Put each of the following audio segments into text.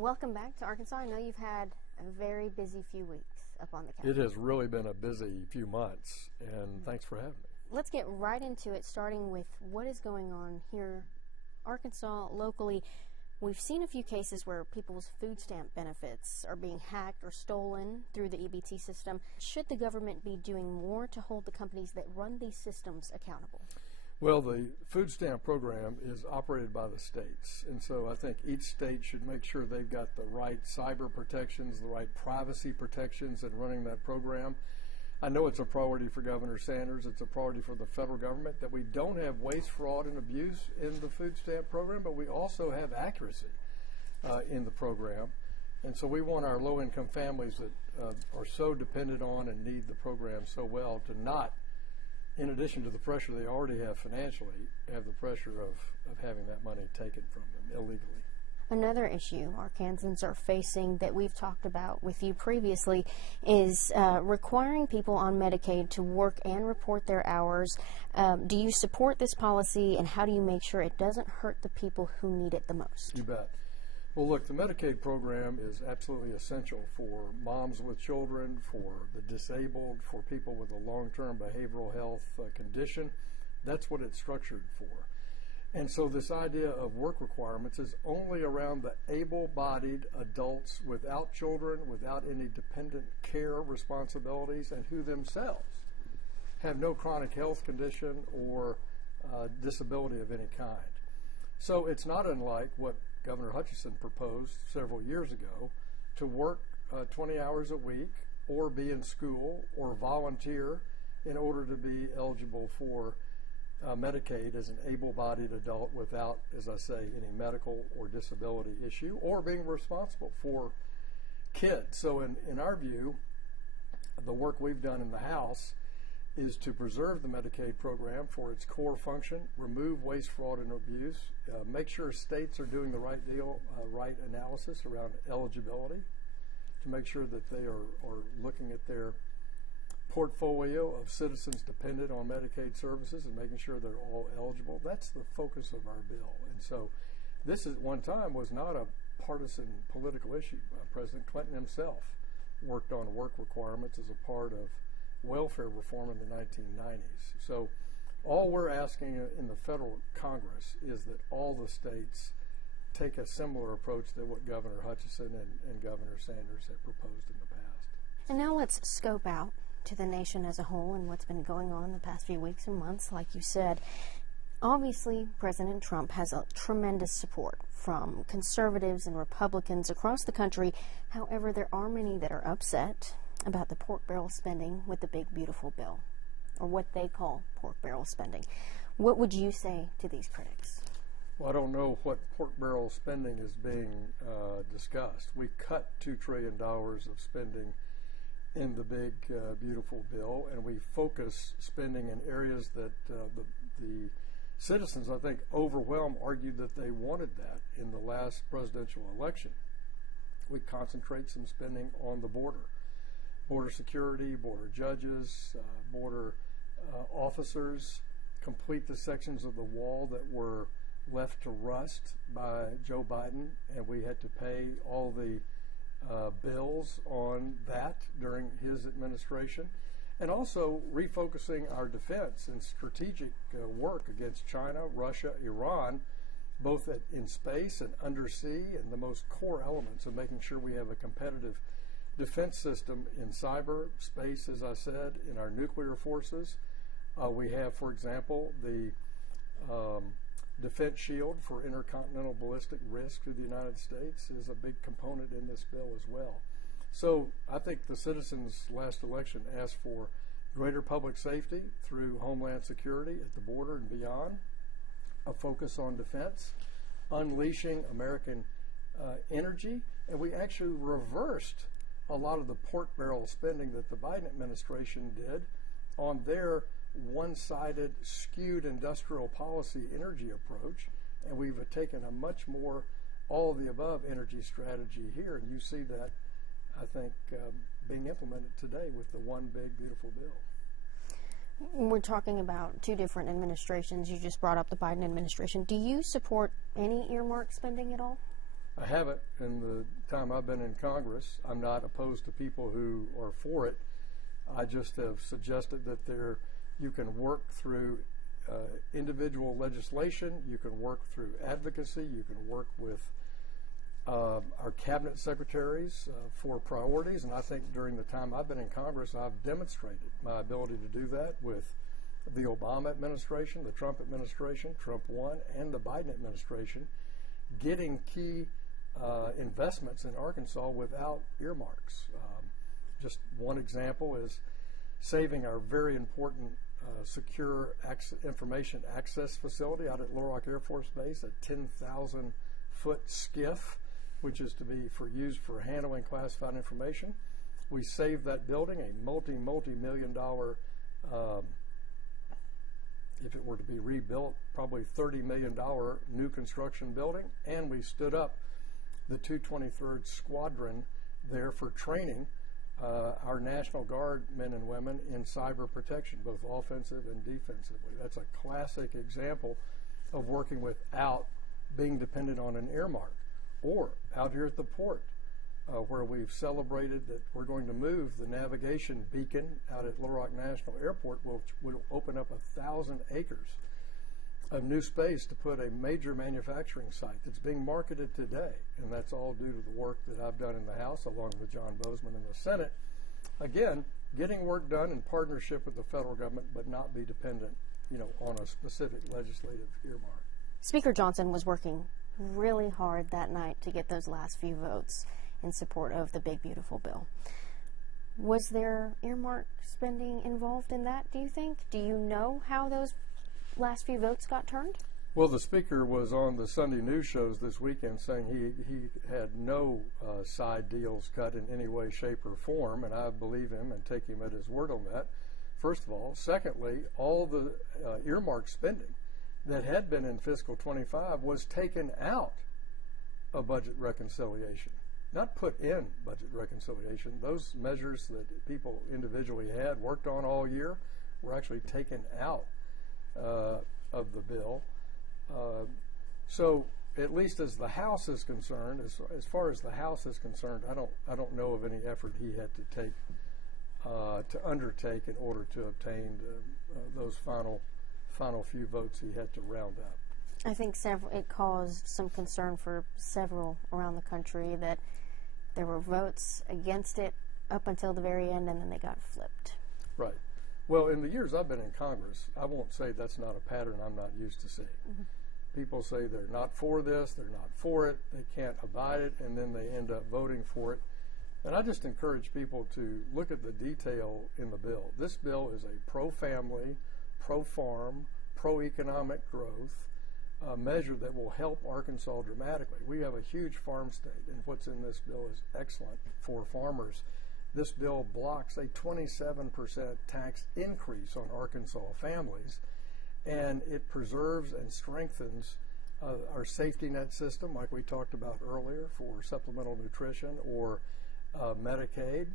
Welcome back to Arkansas. I know you've had a very busy few weeks up on the Capitol. It has really been a busy few months, and thanks for having me. Let's get right into it, starting with what is going on here, Arkansas, locally. We've seen a few cases where people's food stamp benefits are being hacked or stolen through the EBT system. Should the government be doing more to hold the companies that run these systems accountable? Well, the food stamp program is operated by the states, and so I think each state should make sure they've got the right cyber protections, the right privacy protections in running that program. I know it's a priority for Governor Sanders. It's a priority for the federal government that we don't have waste, fraud, and abuse in the food stamp program, but we also have accuracy in the program. And so we want our low-income families that are so dependent on and need the program so well to not, in addition to the pressure they already have financially, have the pressure of having that money taken from them illegally. Another issue Arkansans are facing that we've talked about with you previously is requiring people on Medicaid to work and report their hours. Do you support this policy, and how do you make sure it doesn't hurt the people who need it the most? You bet. Well, look, the Medicaid program is absolutely essential for moms with children, for the disabled, for people with a long-term behavioral health condition. That's what it's structured for. And so this idea of work requirements is only around the able-bodied adults without children, without any dependent care responsibilities, and who themselves have no chronic health condition or disability of any kind. So it's not unlike what Governor Hutchinson proposed several years ago, to work 20 hours a week or be in school or volunteer in order to be eligible for Medicaid as an able-bodied adult without, as I say, any medical or disability issue, or being responsible for kids. So in our view, the work we've done in the House is to preserve the Medicaid program for its core function, remove waste, fraud, and abuse, make sure states are doing the right deal, right analysis around eligibility, to make sure that they are looking at their portfolio of citizens dependent on Medicaid services and making sure they're all eligible. That's the focus of our bill. And so this at one time was not a partisan political issue. President Clinton himself worked on work requirements as a part of welfare reform in the 1990s. So all we're asking in the federal Congress is that all the states take a similar approach to what Governor Hutchinson and Governor Sanders have proposed in the past. And now let's scope out to the nation as a whole and what's been going on the past few weeks and months. Like you said, obviously President Trump has a tremendous support from conservatives and Republicans across the country. However, there are many that are upset about the pork barrel spending with the big beautiful bill, or what they call pork barrel spending. What would you say to these critics? Well, I don't know what pork barrel spending is being discussed. We cut $2 trillion of spending in the big beautiful bill, and we focus spending in areas that the citizens, I think, overwhelmed, argued that they wanted that in the last presidential election. We concentrate some spending on the border security, border judges, border officers, complete the sections of the wall that were left to rust by Joe Biden, and we had to pay all the bills on that during his administration, and also refocusing our defense and strategic work against China, Russia, Iran, both in space and undersea, and the most core elements of making sure we have a competitive defense system in cyber space, as I said, in our nuclear forces. We have, for example, the defense shield for intercontinental ballistic risk to the United States is a big component in this bill as well. So I think the citizens last election asked for greater public safety through Homeland Security at the border and beyond, a focus on defense, unleashing American energy, and we actually reversed a lot of the pork barrel spending that the Biden administration did on their one-sided, skewed industrial policy energy approach, and we've taken a much more all-of-the-above energy strategy here, and you see that, I think, being implemented today with the one big, beautiful bill. We're talking about two different administrations. You just brought up the Biden administration. Do you support any earmark spending at all? I haven't in the time I've been in Congress. I'm not opposed to people who are for it. I just have suggested that you can work through individual legislation, you can work through advocacy, you can work with our cabinet secretaries for priorities, and I think during the time I've been in Congress, I've demonstrated my ability to do that with the Obama administration, the Trump administration, Trump 1, and the Biden administration, getting key investments in Arkansas without earmarks. Just one example is saving our very important secure information access facility out at Little Rock Air Force Base, a 10,000-foot skiff, which is to be used for handling classified information. We saved that building, a multi-million dollar, if it were to be rebuilt, probably $30 million new construction building, and we stood up the 223rd Squadron there for training our National Guard men and women in cyber protection, both offensive and defensively. That's a classic example of working without being dependent on an earmark. Or out here at the port, where we've celebrated that we're going to move the navigation beacon out at Little Rock National Airport, which will open up 1,000 acres of new space to put a major manufacturing site that's being marketed today. And that's all due to the work that I've done in the House along with John Bozeman in the Senate. Again, getting work done in partnership with the federal government, but not be dependent, on a specific legislative earmark. Speaker Johnson was working really hard that night to get those last few votes in support of the big, beautiful bill. Was there earmark spending involved in that, do you think? Do you know how those last few votes got turned? Well, the Speaker was on the Sunday news shows this weekend saying he had no side deals cut in any way, shape, or form, and I believe him and take him at his word on that, first of all. Secondly, all the earmark spending that had been in fiscal 25 was taken out of budget reconciliation, not put in budget reconciliation. Those measures that people individually had worked on all year were actually taken out of the bill. So at least as the House is concerned, as far as the House is concerned, I don't know of any effort he had to undertake in order to obtain those final few votes he had to round up. I think it caused some concern for several around the country that there were votes against it up until the very end, and then they got flipped. Right. Well, in the years I've been in Congress, I won't say that's not a pattern I'm not used to seeing. Mm-hmm. People say they're not for this, they're not for it, they can't abide it, and then they end up voting for it. And I just encourage people to look at the detail in the bill. This bill is a pro-family, pro-farm, pro-economic growth measure that will help Arkansas dramatically. We have a huge farm state, and what's in this bill is excellent for farmers. This bill blocks a 27% tax increase on Arkansas families, and it preserves and strengthens our safety net system, like we talked about earlier, for supplemental nutrition or Medicaid.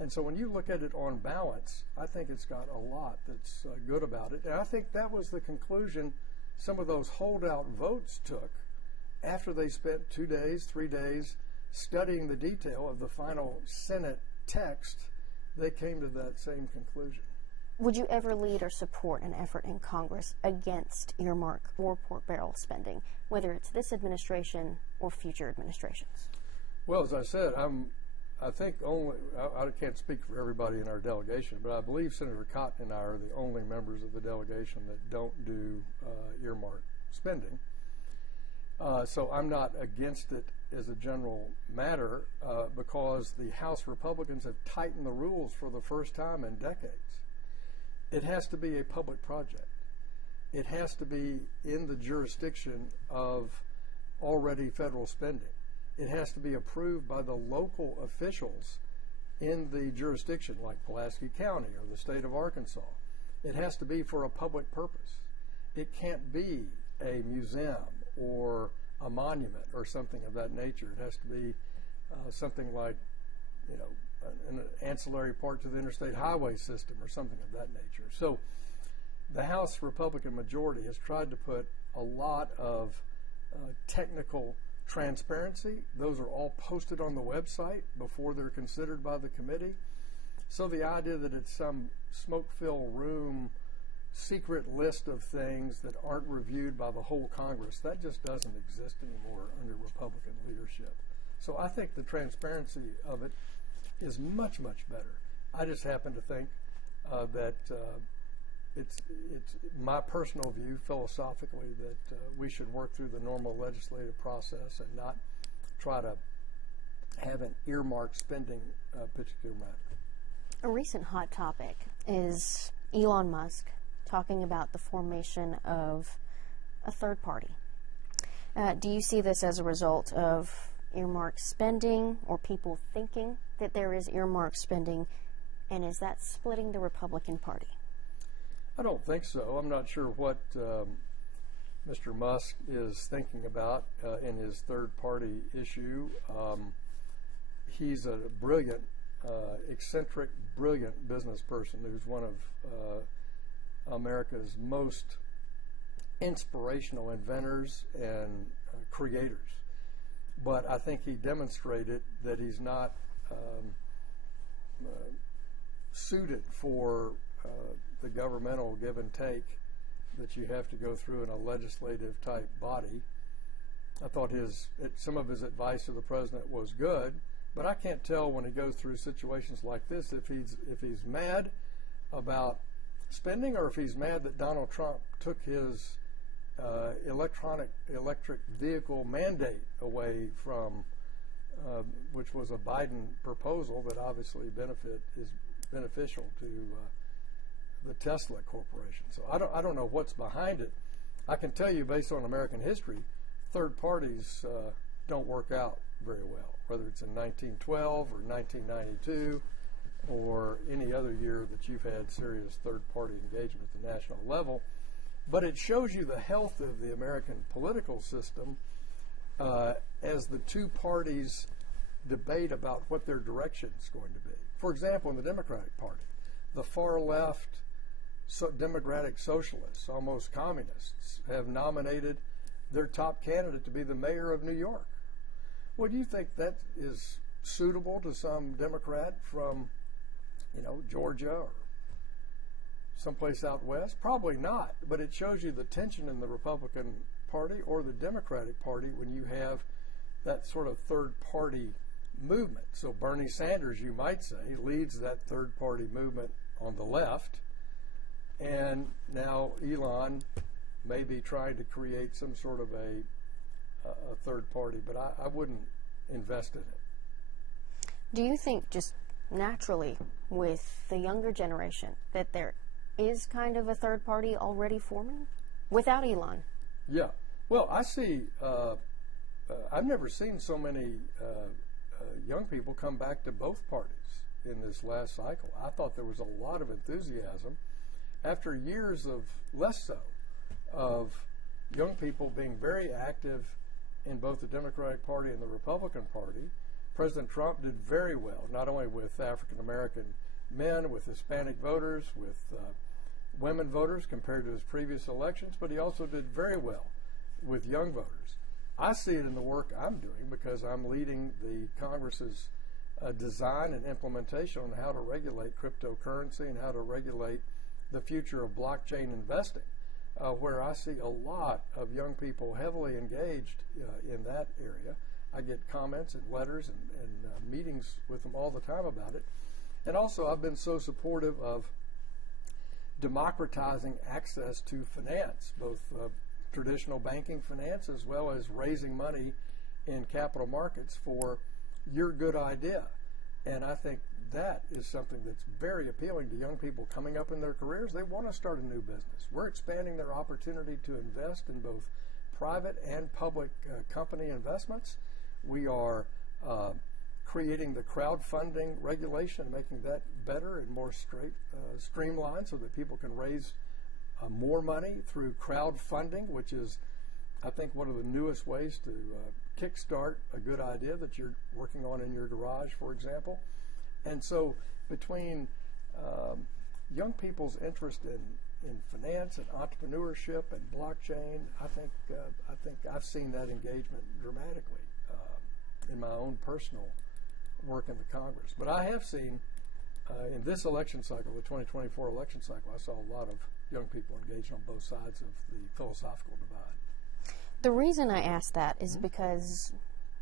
And so when you look at it on balance, I think it's got a lot that's good about it. And I think that was the conclusion some of those holdout votes took after they spent 2 days, 3 days studying the detail of the final Senate text. They came to that same conclusion. Would you ever lead or support an effort in Congress against earmark or pork barrel spending, whether it's this administration or future administrations? Well, as I said, I can't speak for everybody in our delegation, but I believe Senator Cotton and I are the only members of the delegation that don't do earmark spending. So I'm not against it as a general matter because the House Republicans have tightened the rules for the first time in decades. It has to be a public project. It has to be in the jurisdiction of already federal spending. It has to be approved by the local officials in the jurisdiction, like Pulaski County or the state of Arkansas. It has to be for a public purpose. It can't be a museum or a monument or something of that nature. It has to be something like, an ancillary part to the interstate highway system or something of that nature. So the House Republican majority has tried to put a lot of technical transparency. Those are all posted on the website before they're considered by the committee. So the idea that it's some smoke-filled room secret list of things that aren't reviewed by the whole Congress, that just doesn't exist anymore under Republican leadership. So I think the transparency of it is much, much better. I just happen to think that it's my personal view philosophically that we should work through the normal legislative process and not try to have an earmarked spending particular matter. A recent hot topic is Elon Musk talking about the formation of a third party. Do you see this as a result of earmarked spending or people thinking that there is earmarked spending, and is that splitting the Republican Party? I don't think so. I'm not sure what Mr. Musk is thinking about in his third party issue. He's a brilliant, eccentric, brilliant business person who's one of America's most inspirational inventors and creators. But I think he demonstrated that he's not suited for the governmental give and take that you have to go through in a legislative type body. I thought some of his advice to the president was good, but I can't tell when he goes through situations like this if he's mad about spending or if he's mad that Donald Trump took his electric vehicle mandate away from, which was a Biden proposal that obviously is beneficial to the Tesla Corporation. So I don't know what's behind it. I can tell you, based on American history, third parties don't work out very well, whether it's in 1912 or 1992 or any other year that you've had serious third-party engagement at the national level. But it shows you the health of the American political system as the two parties debate about what their direction is going to be. For example, in the Democratic Party, the far left democratic socialists, almost communists, have nominated their top candidate to be the mayor of New York. Well, do you think that is suitable to some Democrat from, Georgia or someplace out west? Probably not, but it shows you the tension in the Republican Party or the Democratic Party when you have that sort of third-party movement. So Bernie Sanders, you might say, leads that third-party movement on the left, and now Elon may be trying to create some sort of a third party, but I wouldn't invest in it. Do you think just naturally with the younger generation that there is kind of a third party already forming without Elon? Yeah. Well, I see, I've never seen so many young people come back to both parties in this last cycle. I thought there was a lot of enthusiasm after years of less so, of young people being very active in both the Democratic Party and the Republican Party. President Trump did very well, not only with African American men, with Hispanic voters, with women voters compared to his previous elections, but he also did very well with young voters. I see it in the work I'm doing because I'm leading the Congress's design and implementation on how to regulate cryptocurrency and how to regulate the future of blockchain investing, where I see a lot of young people heavily engaged in that area. I get comments and letters and meetings with them all the time about it. And also I've been so supportive of democratizing access to finance, both traditional banking finance as well as raising money in capital markets for your good idea. And I think that is something that's very appealing to young people coming up in their careers. They want to start a new business. We're expanding their opportunity to invest in both private and public company investments. We are creating the crowdfunding regulation, making that better and more streamlined so that people can raise more money through crowdfunding, which is, I think, one of the newest ways to kickstart a good idea that you're working on in your garage, for example. And so between young people's interest in in finance and entrepreneurship and blockchain. I think I've seen that engagement dramatically in my own personal work in the Congress. But I have seen in this election cycle, the 2024 election cycle, I saw a lot of young people engaged on both sides of the philosophical divide. The reason I ask that is because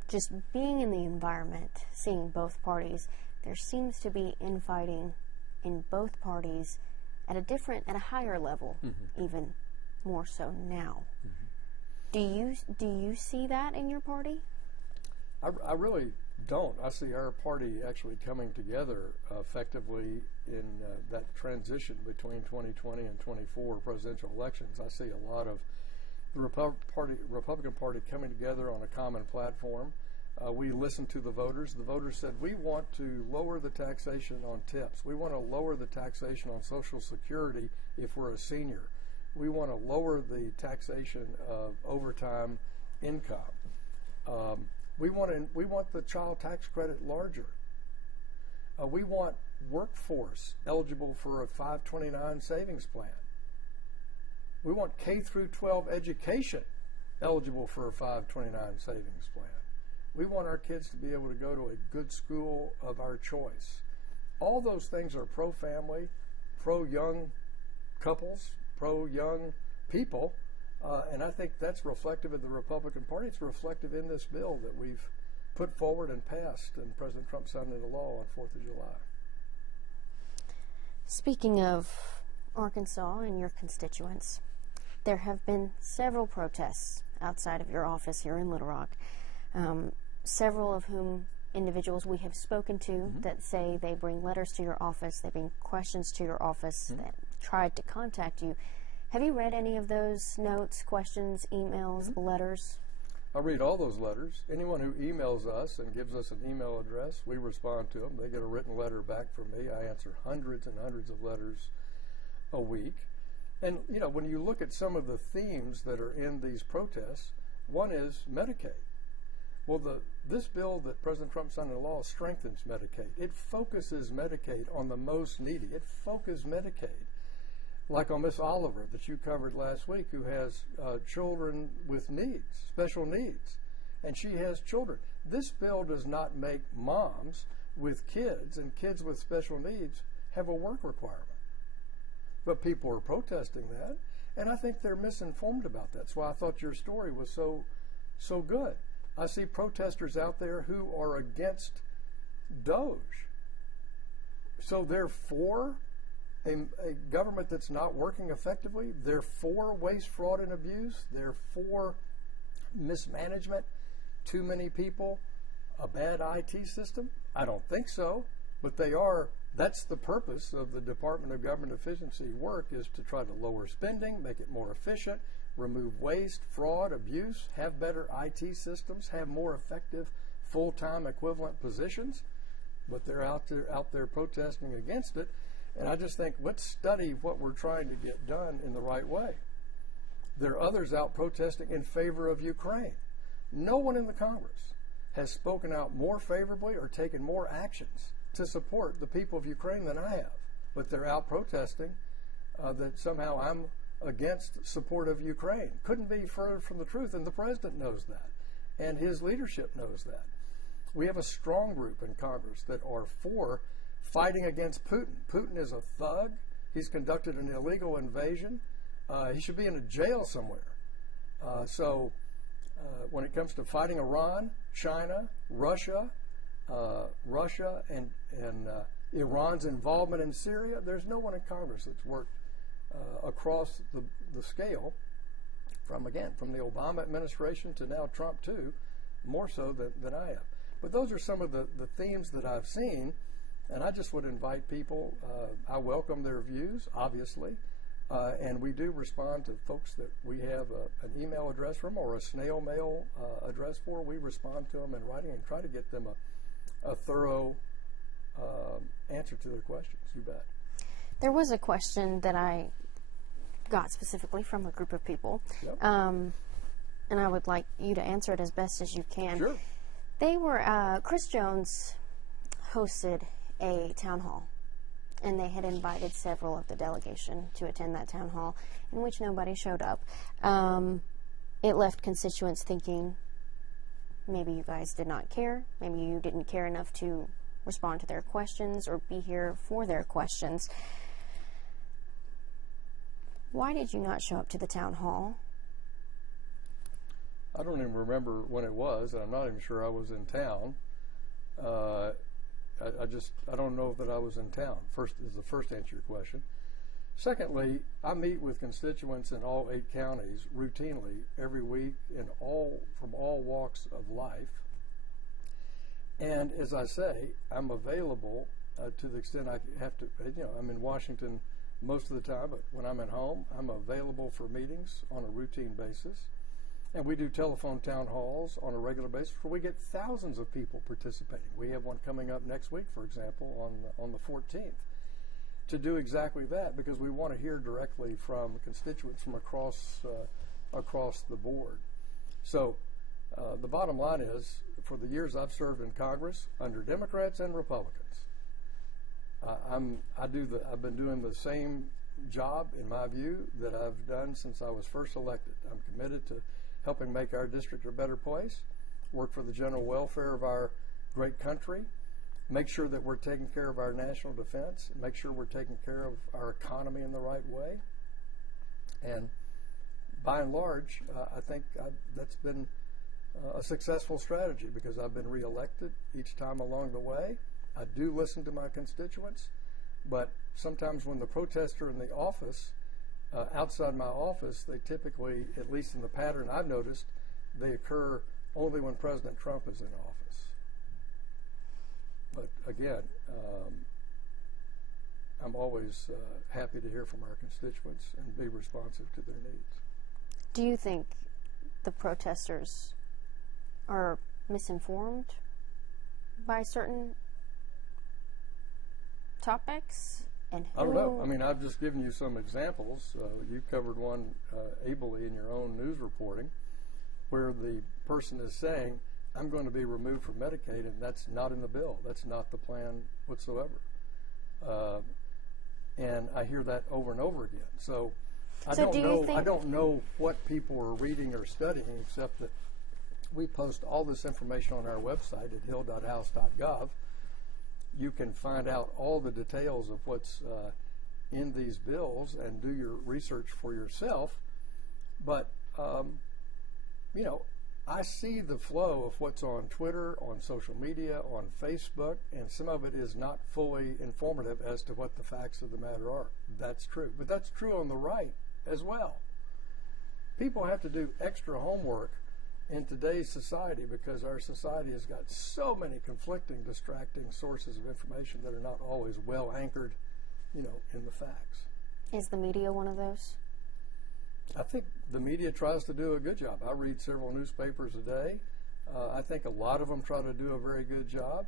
just being in the environment, seeing both parties, there seems to be infighting in both parties at a higher level, even more so now. Do you see that in your party? I really don't. I see our party actually coming together effectively in that transition between 2020 and 24 presidential elections. I see a lot of the Republican Party coming together on a common platform. We listened to the voters. The voters said, we want to lower the taxation on tips. We want to lower the taxation on Social Security if we're a senior. We want to lower the taxation of overtime income. We want the child tax credit larger. We want workforce eligible for a 529 savings plan. We want K through 12 education eligible for a 529 savings plan. We want our kids to be able to go to a good school of our choice. All those things are pro-family, pro-young couples, pro-young people, and I think that's reflective of the Republican Party. It's reflective in this bill that we've put forward and passed, and President Trump signed into law on 4th of July. Speaking of Arkansas and your constituents, there have been several protests outside of your office here in Little Rock. Several of whom individuals we have spoken to that say they bring letters to your office, they bring questions to your office, that tried to contact you. Have you read any of those notes, questions, emails, letters? I read all those letters. Anyone who emails us and gives us an email address, we respond to them. They get a written letter back from me. I answer hundreds and hundreds of letters a week. And, you know, when you look at some of the themes that are in these protests, one is Medicaid. Well, this bill that President Trump signed into law strengthens Medicaid. It focuses Medicaid on the most needy. It focuses Medicaid, like on Miss Oliver that you covered last week, who has children with needs, special needs, and she has children. This bill does not make moms with kids and kids with special needs have a work requirement. But people are protesting that, and I think they're misinformed about that. That's why I thought your story was so good. I see protesters out there who are against DOGE. So they're for a government that's not working effectively. They're for waste, fraud, and abuse. They're for mismanagement, too many people, a bad IT system. I don't think so, but they are. That's the purpose of the Department of Government Efficiency work, is to try to lower spending, make it more efficient, remove waste, fraud, abuse, have better IT systems, have more effective full-time equivalent positions. But they're out there protesting against it. And I just think, let's study what we're trying to get done in the right way. There are others out protesting in favor of Ukraine. No one in the Congress has spoken out more favorably or taken more actions to support the people of Ukraine than I have. But they're out protesting that somehow I'm against support of Ukraine. Couldn't be further from the truth, and the president knows that, and his leadership knows that. We have a strong group in Congress that are for fighting against Putin. Putin is a thug. He's conducted an illegal invasion. He should be in a jail somewhere. So when it comes to fighting Iran, China, Russia, and Iran's involvement in Syria, there's no one in Congress that's worked across the scale from the Obama administration to now Trump too, more so than I have. But those are some of the themes that I've seen, and I just would invite people. I welcome their views, obviously, and we do respond to folks that we have an email address from or a snail mail address for. We respond to them in writing and try to get them a thorough answer to their questions. You bet. There was a question that I got specifically from a group of people, Yep. And I would like you to answer it as best as you can. Sure. They were, Chris Jones hosted a town hall and they had invited several of the delegation to attend that town hall, in which nobody showed up. It left constituents thinking maybe you guys did not care, maybe you didn't care enough to respond to their questions or be here for their questions. Why did you not show up to the town hall? I don't even remember when it was, and I'm not even sure I was in town. I don't know that I was in town. First is the first answer to your question. Secondly, I meet with constituents in all 8 counties routinely every week from all walks of life. And as I say, I'm available to the extent I have to. I'm in Washington most of the time, but when I'm at home, I'm available for meetings on a routine basis. And we do telephone town halls on a regular basis where we get thousands of people participating. We have one coming up next week, for example, on the 14th, to do exactly that, because we want to hear directly from constituents from across the board. So the bottom line is, for the years I've served in Congress under Democrats and Republicans, I've been doing the same job, in my view, that I've done since I was first elected. I'm committed to helping make our district a better place, work for the general welfare of our great country, make sure that we're taking care of our national defense, make sure we're taking care of our economy in the right way. And by and large, I think that's been a successful strategy, because I've been reelected each time along the way. I do listen to my constituents, but sometimes when the protests are in the office, outside my office, they typically, at least in the pattern I've noticed, they occur only when President Trump is in office. But again, I'm always happy to hear from our constituents and be responsive to their needs. Do you think the protesters are misinformed by certain topics? And who? I don't know. I mean, I've just given you some examples. You covered one ably in your own news reporting, where the person is saying, I'm going to be removed from Medicaid, and that's not in the bill. That's not the plan whatsoever. And I hear that over and over again. So I don't know what people are reading or studying, except that we post all this information on our website at hill.house.gov. You can find out all the details of what's in these bills and do your research for yourself. But, I see the flow of what's on Twitter, on social media, on Facebook, and some of it is not fully informative as to what the facts of the matter are. That's true. But that's true on the right as well. People have to do extra homework in today's society, because our society has got so many conflicting, distracting sources of information that are not always well anchored, in the facts. Is the media one of those? I think the media tries to do a good job. I read several newspapers a day. I think a lot of them try to do a very good job.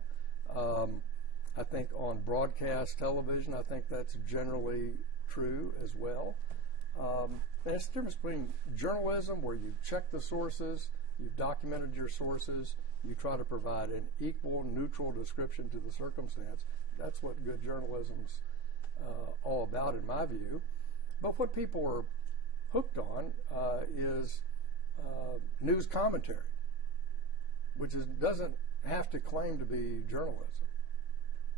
I think on broadcast television, I think that's generally true as well. There's a difference between journalism, where you check the sources, you've documented your sources, you try to provide an equal, neutral description to the circumstance. That's what good journalism's all about, in my view. But what people are hooked on is news commentary, which doesn't have to claim to be journalism.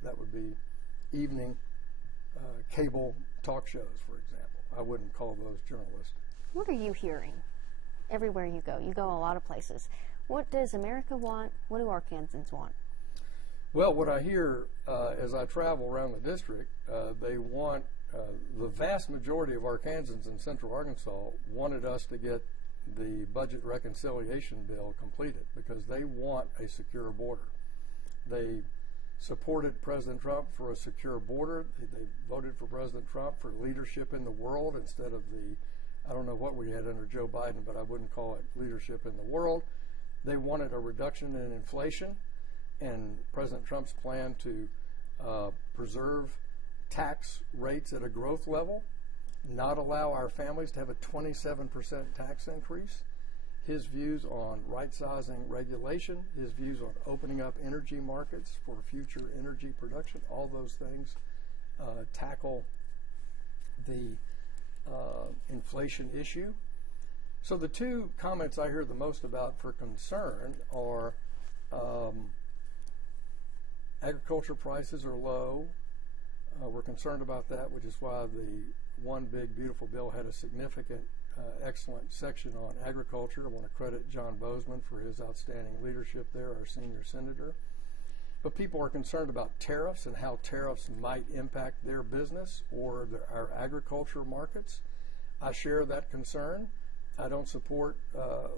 That would be evening cable talk shows, for example. I wouldn't call those journalistic. What are you hearing everywhere you go? You go a lot of places. What does America want? What do Arkansans want? Well, what I hear as I travel around the district, they want, the vast majority of Arkansans in central Arkansas wanted us to get the budget reconciliation bill completed, because they want a secure border. They supported President Trump for a secure border. They voted for President Trump for leadership in the world instead of I don't know what we had under Joe Biden, but I wouldn't call it leadership in the world. They wanted a reduction in inflation, and President Trump's plan to preserve tax rates at a growth level, not allow our families to have a 27% tax increase, his views on right-sizing regulation, his views on opening up energy markets for future energy production, all those things tackle the inflation issue. So the two comments I hear the most about for concern are agriculture prices are low. We're concerned about that, which is why the One Big Beautiful Bill had a significant, excellent section on agriculture. I want to credit John Bozeman for his outstanding leadership there, our senior senator. But people are concerned about tariffs and how tariffs might impact their business or our agriculture markets. I share that concern. I don't support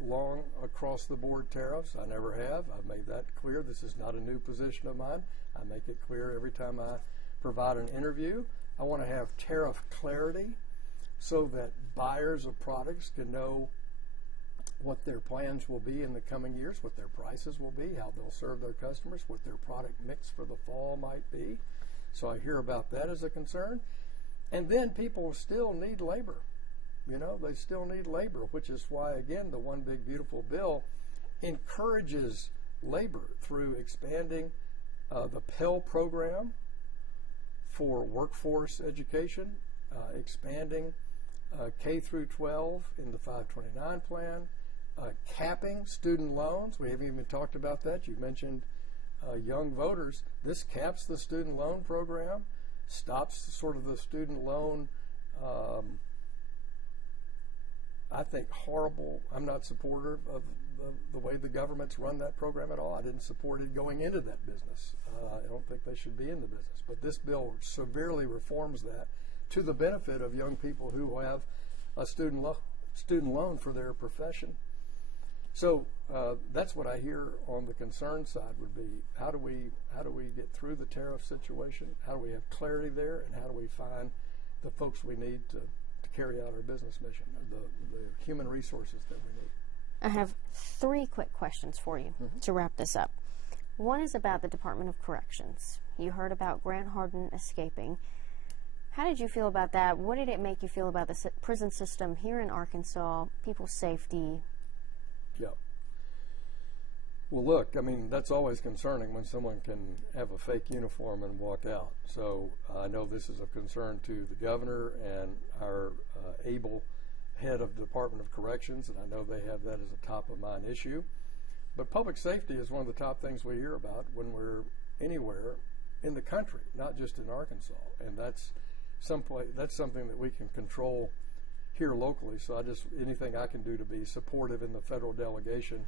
long across-the-board tariffs. I never have. I've made that clear. This is not a new position of mine. I make it clear every time I provide an interview. I want to have tariff clarity so that buyers of products can know what their plans will be in the coming years, what their prices will be, how they'll serve their customers, what their product mix for the fall might be. So I hear about that as a concern. And then people still need labor. You know, they still need labor, which is why, again, the One Big Beautiful Bill encourages labor through expanding the Pell program for workforce education, expanding K through 12 in the 529 plan, capping student loans. We haven't even talked about that. You mentioned young voters. This caps the student loan program, stops sort of the student loan, I think, horrible. I'm not supportive of the way the government's run that program at all. I didn't support it going into that business. I don't think they should be in the business. But this bill severely reforms that to the benefit of young people who have a student loan for their profession. So that's what I hear on the concern side would be how do we get through the tariff situation? How do we have clarity there? And how do we find the folks we need to carry out our business mission, the human resources that we need? I have 3 quick questions for you to wrap this up. One is about the Department of Corrections. You heard about Grant Harden escaping. How did you feel about that? What did it make you feel about the prison system here in Arkansas, people's safety? Yeah. Well, look, I mean, that's always concerning when someone can have a fake uniform and walk out. So I know this is of concern to the governor and our able head of the Department of Corrections, and I know they have that as a top-of-mind issue. But public safety is one of the top things we hear about when we're anywhere in the country, not just in Arkansas. And that's something that we can control here locally. So anything I can do to be supportive in the federal delegation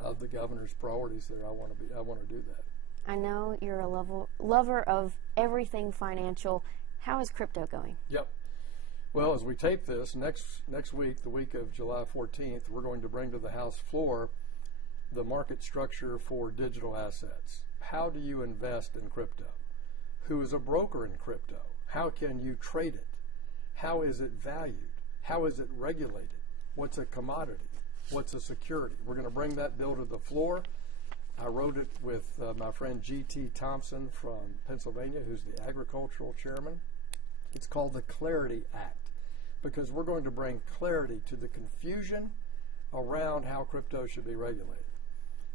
of the governor's priorities there, I want to do that. I know you're a lover of everything financial. How is crypto going? Yep. Well, as we tape this, next week, the week of July 14th, we're going to bring to the House floor the market structure for digital assets. How do you invest in crypto? Who is a broker in crypto? How can you trade it? How is it valued? How is it regulated? What's a commodity? What's a security? We're going to bring that bill to the floor. I wrote it with my friend G.T. Thompson from Pennsylvania, who's the agricultural chairman. It's called the Clarity Act because we're going to bring clarity to the confusion around how crypto should be regulated.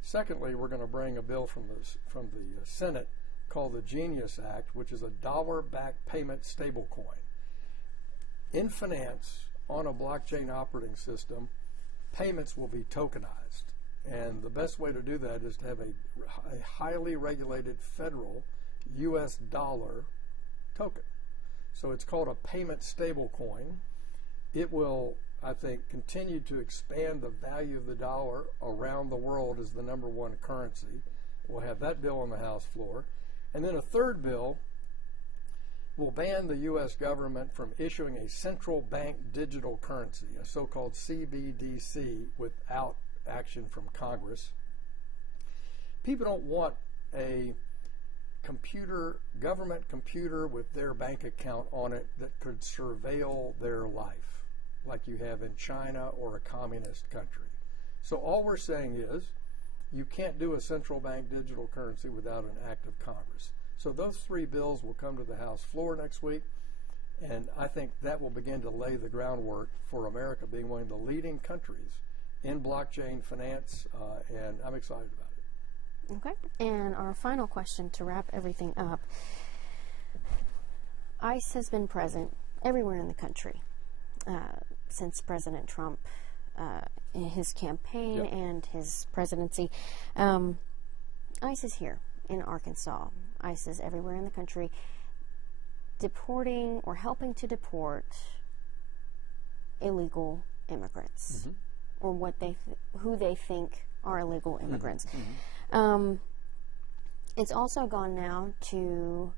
Secondly, we're going to bring a bill from the Senate called the Genius Act, which is a dollar-backed payment stablecoin. In finance, on a blockchain operating system, payments will be tokenized. And the best way to do that is to have a highly regulated federal U.S. dollar token. So it's called a payment stablecoin. It will, I think, continue to expand the value of the dollar around the world as the #1 currency. We'll have that bill on the House floor. And then a third bill will ban the U.S. government from issuing a central bank digital currency, a so-called CBDC, without action from Congress. People don't want a government computer with their bank account on it that could surveil their life, like you have in China or a communist country. So all we're saying is you can't do a central bank digital currency without an act of Congress. So those 3 bills will come to the House floor next week, and I think that will begin to lay the groundwork for America being one of the leading countries in blockchain finance, and I'm excited about it. Okay. And our final question to wrap everything up. ICE has been present everywhere in the country since President Trump, in his campaign and his presidency. ICE is here in Arkansas. ICE is everywhere in the country, deporting or helping to deport illegal immigrants, or who they think are illegal immigrants. It's also gone now to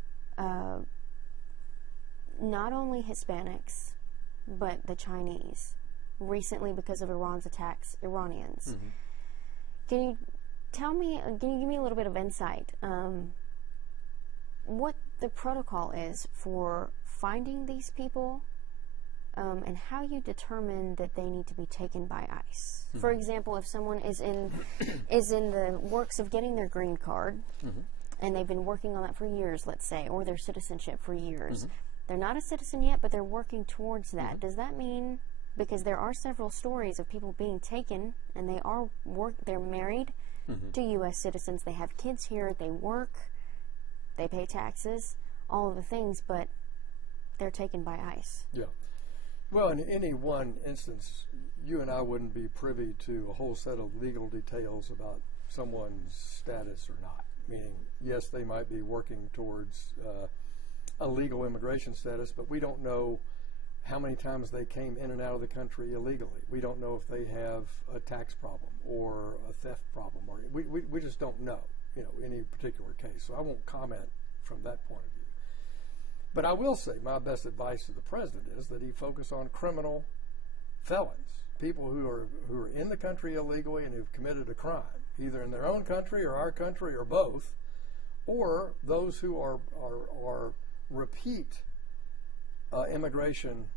not only Hispanics, but the Chinese. Recently, because of Iran's attacks, Iranians. Can you give me a little bit of insight what the protocol is for finding these people, and how you determine that they need to be taken by ICE? For example, if someone is in the works of getting their green card, and they've been working on that for years, let's say, or their citizenship for years. They're not a citizen yet, but they're working towards that. Does that mean, because there are several stories of people being taken, and they're married to U.S. citizens, they have kids here, they work, they pay taxes, all of the things, but they're taken by ICE? Yeah. Well, in any one instance, you and I wouldn't be privy to a whole set of legal details about someone's status or not. Meaning, yes, they might be working towards a legal immigration status, but we don't know how many times they came in and out of the country illegally. We don't know if they have a tax problem or a theft problem, or we just don't know, any particular case. So I won't comment from that point of view. But I will say my best advice to the president is that he focus on criminal felons, people who are in the country illegally and who've committed a crime, either in their own country or our country or both, or those who are repeat immigration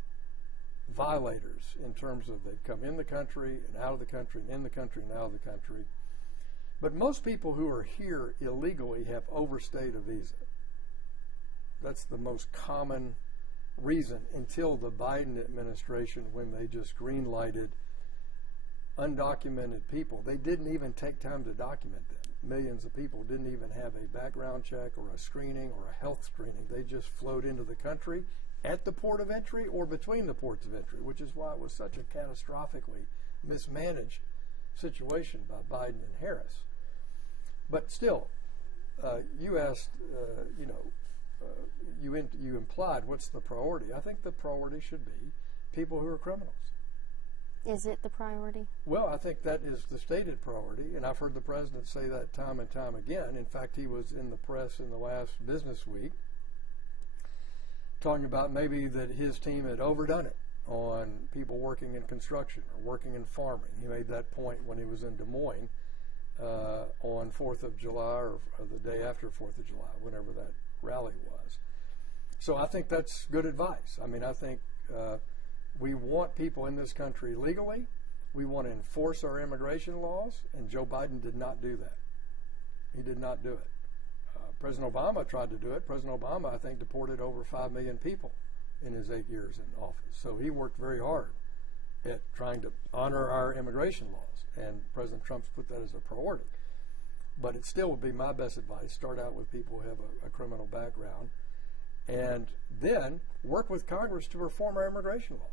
violators, in terms of they've come in the country and out of the country and in the country and out of the country. But most people who are here illegally have overstayed a visa. That's the most common reason, until the Biden administration, when they just green-lighted undocumented people. They didn't even take time to document them. Millions of people didn't even have a background check or a screening or a health screening. They just flowed into the country at the port of entry or between the ports of entry, which is why it was such a catastrophically mismanaged situation by Biden and Harris. But still, you asked, you implied what's the priority. I think the priority should be people who are criminals. Is it the priority? Well, I think that is the stated priority, and I've heard the president say that time and time again. In fact, he was in the press in the last business week talking about maybe that his team had overdone it on people working in construction or working in farming. He made that point when he was in Des Moines on 4th of July or the day after 4th of July, whenever that rally was. So I think that's good advice. I mean, I think we want people in this country legally. We want to enforce our immigration laws, and Joe Biden did not do that. He did not do it. President Obama tried to do it. President Obama, I think, deported over 5 million people in his 8 years in office. So he worked very hard at trying to honor our immigration laws, and President Trump's put that as a priority. But it still would be my best advice: start out with people who have a criminal background, and then work with Congress to reform our immigration laws.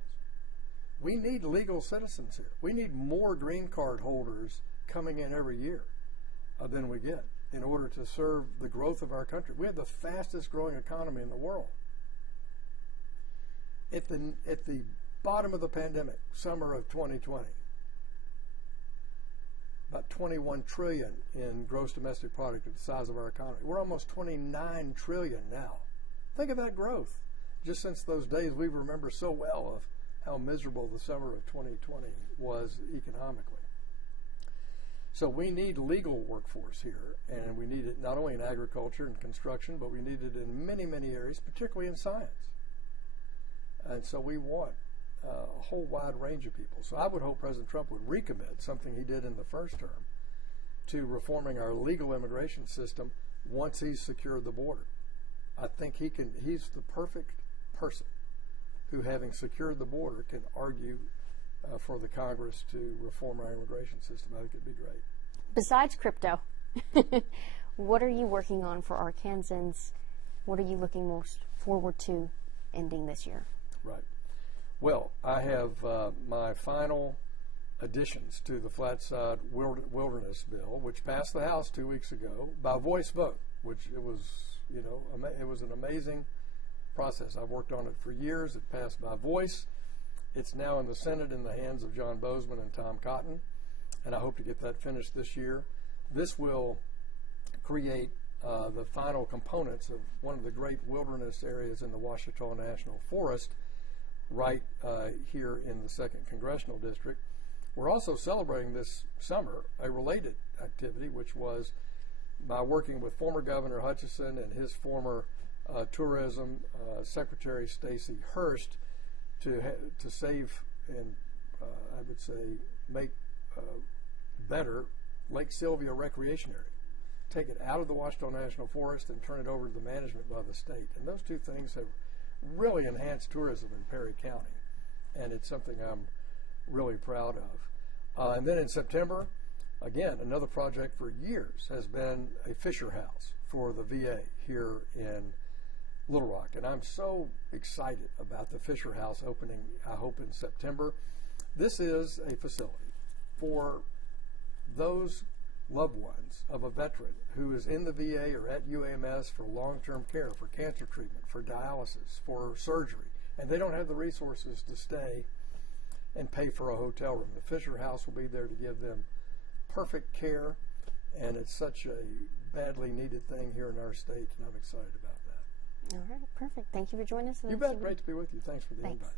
We need legal citizens here. We need more green card holders coming in every year than we get in order to serve the growth of our country. We have the fastest growing economy in the world. At the bottom of the pandemic, summer of 2020, about 21 trillion in gross domestic product at the size of our economy. We're almost 29 trillion now. Think of that growth. Just since those days we remember so well of how miserable the summer of 2020 was economically. So we need legal workforce here, and we need it not only in agriculture and construction, but we need it in many, many areas, particularly in science. And so we want a whole wide range of people. So I would hope President Trump would recommit something he did in the first term to reforming our legal immigration system once he's secured the border. I think he's the perfect person who, having secured the border, can argue for the Congress to reform our immigration system. I think it'd be great. Besides crypto, what are you working on for Arkansans? What are you looking most forward to ending this year. Right. Well, I have my final additions to the Flatside Wilderness Bill, which passed the House 2 weeks ago by voice vote, which it was, it was an amazing process. I've worked on it for years. It passed by voice. It's now in the Senate in the hands of John Bozeman and Tom Cotton, and I hope to get that finished this year. This will create the final components of one of the great wilderness areas in the Ouachita National Forest, right here in the 2nd Congressional District. We're also celebrating this summer a related activity, which was by working with former Governor Hutchison and his former Tourism Secretary Stacey Hurst to save and I would say make better Lake Sylvia Recreation Area. Take it out of the Ouachita National Forest and turn it over to the management by the state. And those two things have really enhanced tourism in Perry County, and it's something I'm really proud of. And then in September, again, another project for years has been a Fisher House for the VA here in Little Rock. And I'm so excited about the Fisher House opening, I hope, in September. This is a facility for those loved ones of a veteran who is in the VA or at UAMS for long-term care, for cancer treatment, for dialysis, for surgery, and they don't have the resources to stay and pay for a hotel room. The Fisher House will be there to give them perfect care, and it's such a badly needed thing here in our state, and I'm excited about that. All right, perfect. Thank you for joining us. You bet. Great to be with you. Thanks for the invite.